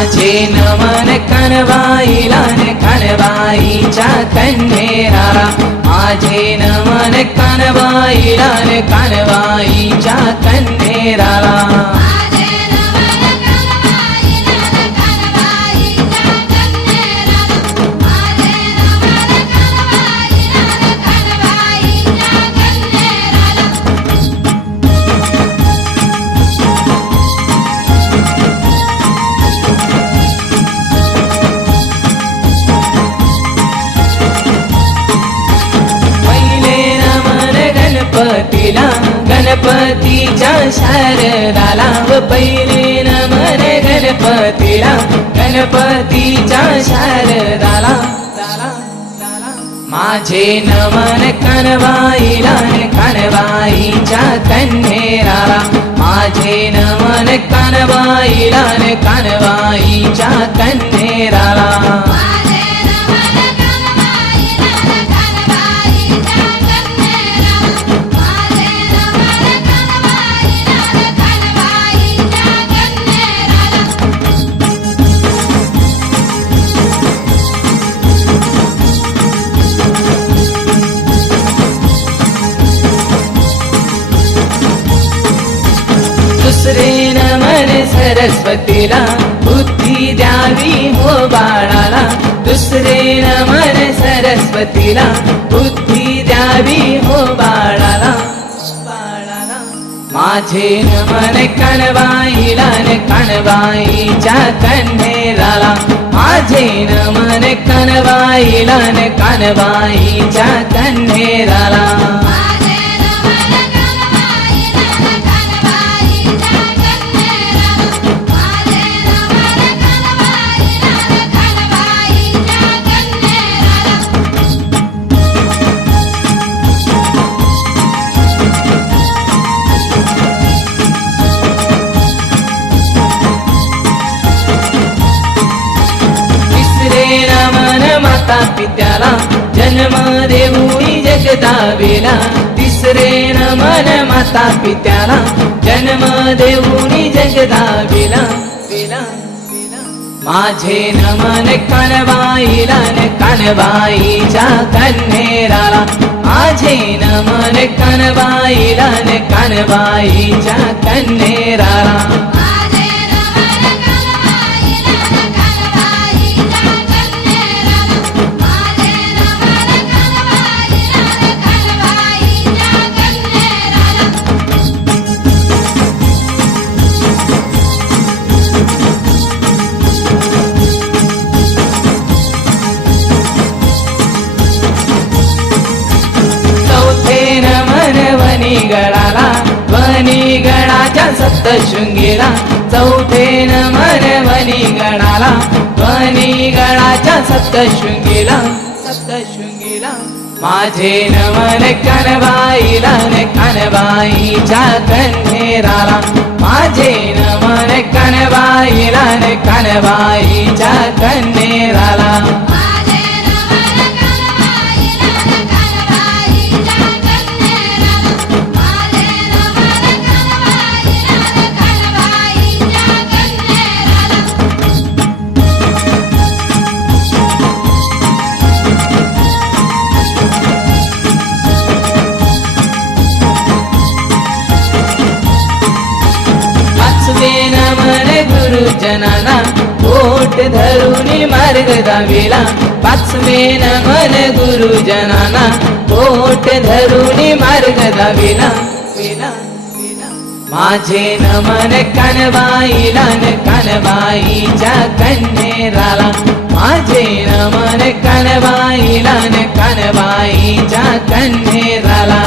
माझे नमन कणवाईला न कणवाईच्या कन्हेराला माझे नमन कणवाईला न कणवाईच्या कन्हेराला गणपतीला गणपतीच्या शारदाला व पहिले नमन गणपतीला गणपतीच्या शारदाला माझे नमन कणवाईला न कणवाईच्या कन्हेराला माझे नमन कणवाईला न कणवाईच्या कन्हेराला दुसरे नमन सरस्वतीला बुद्धी द्यावी हो बाळाला दुसरे नमन सरस्वतीला बुद्धी द्यावी हो बाळाला माझे नमन कणवाईला न कणवाईच्या कन्हेराला माझे नमन कणवाईला न कणवाईच्या कन्हेराला माता पित्याला जन्म देऊनी जगदावेला तिसरे नमन माता पित्याला जन्म देऊनी जगदावेला माझे नमन कणवाईला न कणवाईच्या कन्हेराला माझे नमन कणवाईला न कणवाईच्या कन्हेराला गळाला वनिगणाच्या सप्तशृंगीला चौथे नमन वनिगणाला वनिगणाच्या सप्तशृंगीला माझे नमन कणवाईला न कणवाईच्या कन्हेराला माझे नमन कणवाईला न कणवाईच्या कन्हेराला नमन गुरुजनाना पोट धरुनी मार्ग दाविला पाचवे नमन गुरुजनाना पोट धरुनी मार्ग दाविला माझे नमन कणवाईला न कणवाईच्या कन्हेराला माझे नमन कणवाईला न कणवाईच्या कन्हेराला